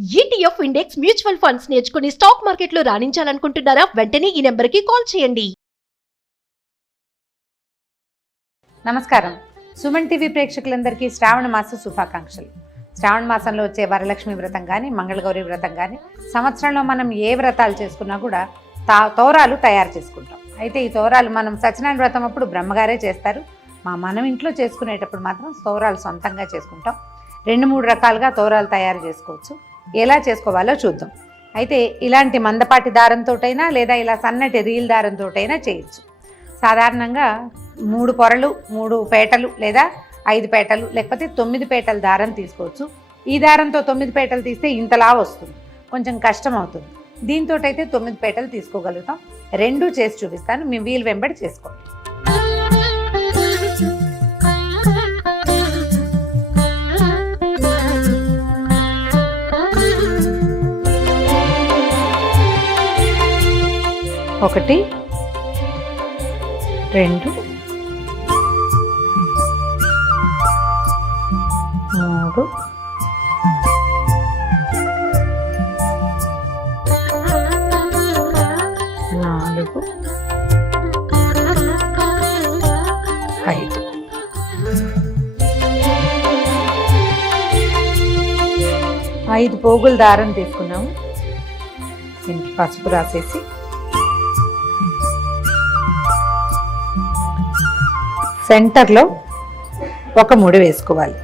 ETF index mutual funds నేర్చుకుని stock మార్కెట్లో రాణించాలనుకుంటున్నారా? వెంటనే ఈ నెంబర్కి కాల్ చేయండి. నమస్కారం. సుమన్ టీవీ ప్రేక్షకులందరికీ శ్రావణ మాస శుభాకాంక్షలు. శ్రావణ మాసంలో వచ్చే వరలక్ష్మి వ్రతం కానీ, మంగళగౌరి వ్రతం కానీ, సంవత్సరంలో మనం ఏ వ్రతాలు చేసుకున్నా కూడా తోరాలు తయారు చేసుకుంటాం. అయితే ఈ తోరాలు మనం సత్యనారాయణ వ్రతం అప్పుడు బ్రహ్మగారే చేస్తారు. మనం ఇంట్లో చేసుకునేటప్పుడు మాత్రం తోరాలు సొంతంగా చేసుకుంటాం. 2-3 రకాలుగా తోరాలు తయారు చేసుకోవచ్చు. ఎలా చేసుకోవాలో చూద్దాం. అయితే ఇలాంటి మందపాటి దారంతోటైనా లేదా ఇలా సన్నటి రీల్ దారంతోటైనా చేయొచ్చు. సాధారణంగా 3 పొరలు, 3 పేటలు లేదా 5 పేటలు లేకపోతే 9 పేటల దారం తీసుకోవచ్చు. ఈ దారంతో 9 పేటలు తీస్తే ఇంతలా వస్తుంది, కొంచెం కష్టం అవుతుంది. దీంతో అయితే 9 పేటలు తీసుకోగలుగుతాం. 2 చేసి చూపిస్తాను, మీ వీలు వెంబడి చేసుకోండి. ఒకటి, 2, 3, 4, 5. 5 పోగుల దారం తీసుకున్నాము. దీనికి పసుపు రాసేసి సెంటర్లో ఒక ముడి వేసుకోవాలి.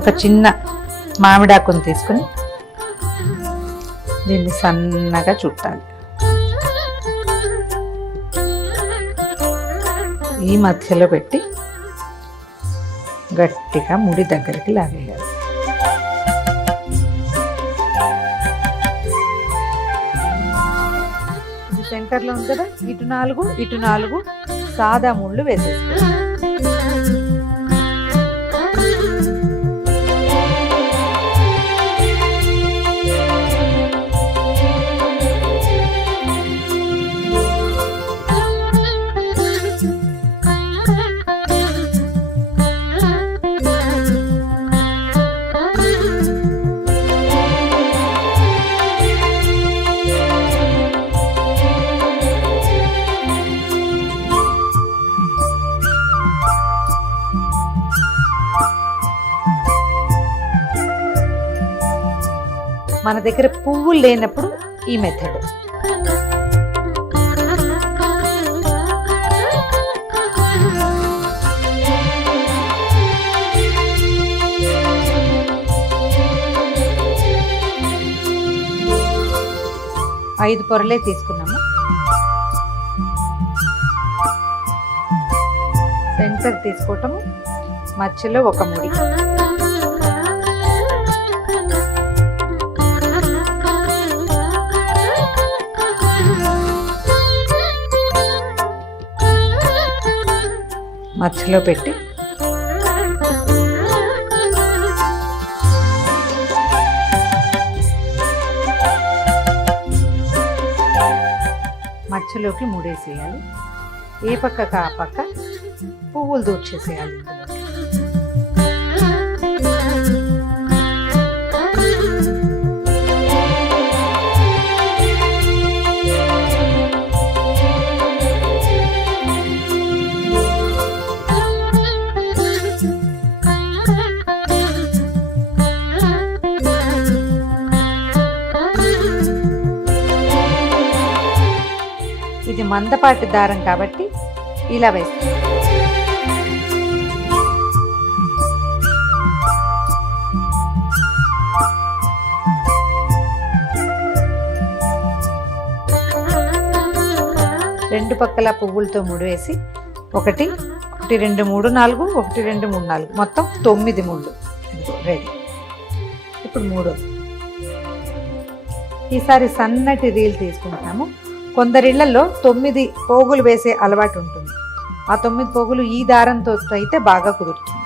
ఒక చిన్న మామిడాకును తీసుకుని దీన్ని సన్నగా చుట్టాలి. ఈ మధ్యలో పెట్టి గట్టిగా ముడి దగ్గరికి లాగేయాలి. సెంటర్లో ఉంది కదా, ఇటు 4 సాదా ముళ్ళు వేసేసుకోవాలి. మన దగ్గర పువ్వులు లేనప్పుడు ఈ మెథడ్. ఐదు పొరలే తీసుకున్నాము. సెంటర్ తీసుకోవటము, మధ్యలో ఒక ముడి. మధ్యలో పెట్టి మధ్యలోకి ముడేసేయాలి. ఏ పక్కకు ఆ పక్క పువ్వులు దూర్చేసేయాలి. ఇది మందపాటి దారం కాబట్టి ఇలా వేస్తాం. రెండు పక్కల పువ్వులతో ముడివేసి 1, 2, 3, 4, 1, 2, 3, 4 మొత్తం 9 ముళ్ళు రెడీ. ఇప్పుడు 3. ఈసారి సన్నటి రీల్ తీసుకుంటాము. కొందరిళ్లలో 9 పోగులు వేసే అలవాటు ఉంటుంది. ఆ 9 పోగులు ఈ దారంతో అయితే బాగా కుదురుతుంది.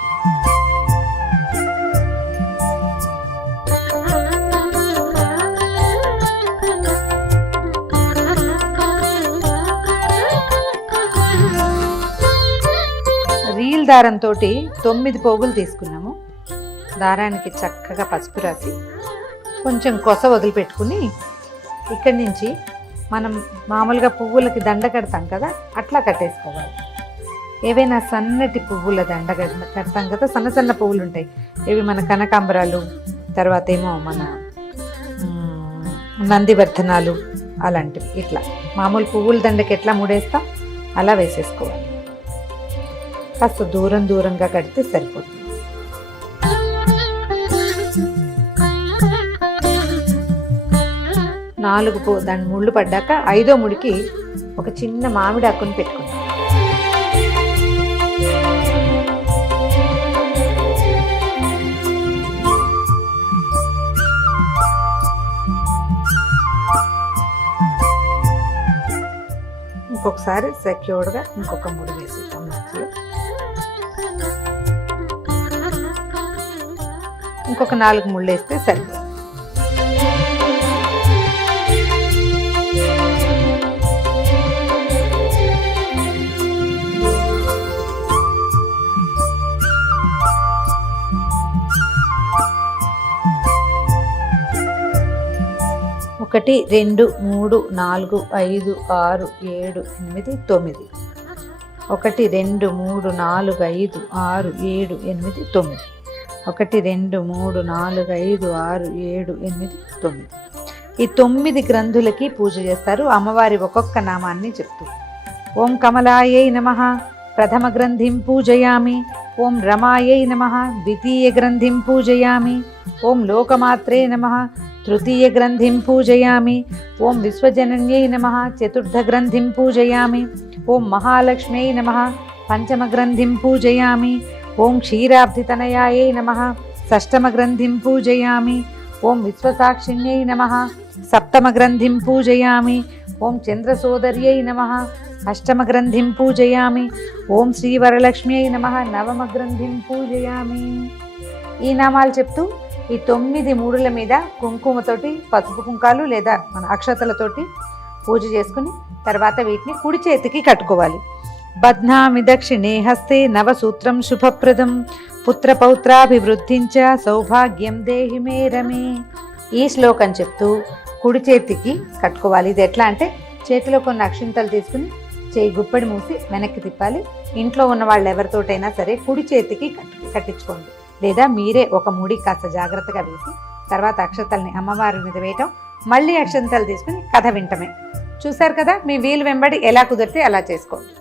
రీల్ దారంతో 9 పోగులు తీసుకున్నాము. దారానికి చక్కగా పసుపు రాసి కొంచెం కొస వదిలిపెట్టుకుని ఇక్కడి నుంచి మనం మామూలుగా పువ్వులకి దండ కడతాం కదా, అట్లా కట్టేసుకోవాలి. ఏవైనా సన్నటి పువ్వుల దండ కడతాం కదా, సన్న సన్న పువ్వులు ఉంటాయి, ఇవి మన కనకాంబరాలు, తర్వాత ఏమో మన నందివర్ధనాలు అలాంటివి. ఇట్లా మామూలు పువ్వుల దండకి ఎట్లా ముడేస్తాం అలా వేసేసుకోవాలి. కాస్త దూరంగా కడితే సరిపోతుంది. దాని ముళ్ళు పడ్డాక 5వ ముడికి ఒక చిన్న మామిడి ఆకుని పెట్టుకుంటాం. ఇంకొకసారి సెక్యూర్డ్గా ఇంకొక ముడి వేసేద్దాం మధ్యలో. ఇంకొక 4 ముళ్ళు వేస్తే సరిపోతుంది. ఒకటి 2 3 4 5 6 7 8 9. 1 2 3 4 5 6 7 8 9. 1 2 3 4 5 6 7 8 9. ఈ 9 గ్రంథులకి పూజ చేస్తారు. అమ్మవారి ఒక్కొక్క నామాన్ని చెప్తూ ఓం కమలాయై నమః ప్రథమ గ్రంథిం పూజయామి, ఓం రమాయై నమః ద్వితీయ గ్రంథిం పూజయామి, ఓం లోకమాత్రే నమః తృతీయ గ్రంథిం పూజయామి, ఓం విశ్వజనన్యై నమః చతుర్థ గ్రంథిం పూజయామి, ఓం మహాలక్ష్మ్యై నమః పంచమ గ్రంథిం పూజయామి, ఓం క్షీరాబ్ధితనయాయై నమః షష్టమ గ్రంథిం పూజయామి, ఓం విశ్వసాక్షిణ్యై నమః సప్తమ గ్రంథిం పూజయామి, ఓం చంద్రసోదర్యై నమః అష్టమ గ్రంథిం పూజయామి, ఓం శ్రీవరలక్ష్మ్యై నమః నవమ గ్రంథిం పూజయామి. ఈ నామాలు చెప్తూ ఈ 9 మూడుల మీద కుంకుమతోటి, పసుపు కుంకాలు లేదా మన అక్షతలతోటి పూజ చేసుకుని తర్వాత వీటిని కుడి చేతికి కట్టుకోవాలి. బధ్నామి దక్షిణే హస్తే నవసూత్రం శుభప్రదం పుత్రపౌత్రాభివృద్ధించ సౌభాగ్యం దేహి మే రమే. ఈ శ్లోకం చెప్తూ కుడి చేతికి కట్టుకోవాలి. ఇది ఎట్లా అంటే చేతిలో కొన్ని అక్షింతలు తీసుకుని చేయి గుప్పెడి మూసి వెనక్కి తిప్పాలి. ఇంట్లో ఉన్న వాళ్ళు ఎవరితోటైనా సరే కుడి చేతికి కట్టించుకోండి, లేదా మీరే ఒక ముడి కాస్త జాగ్రత్తగా వేసి తర్వాత అక్షతల్ని అమ్మవారి మీద వేయటం, మళ్ళీ అక్షంతలు తీసుకుని కథ వింటమే. చూశారు కదా, మీ వీలు వెంబడి ఎలా కుదిరితే అలా చేసుకోండి.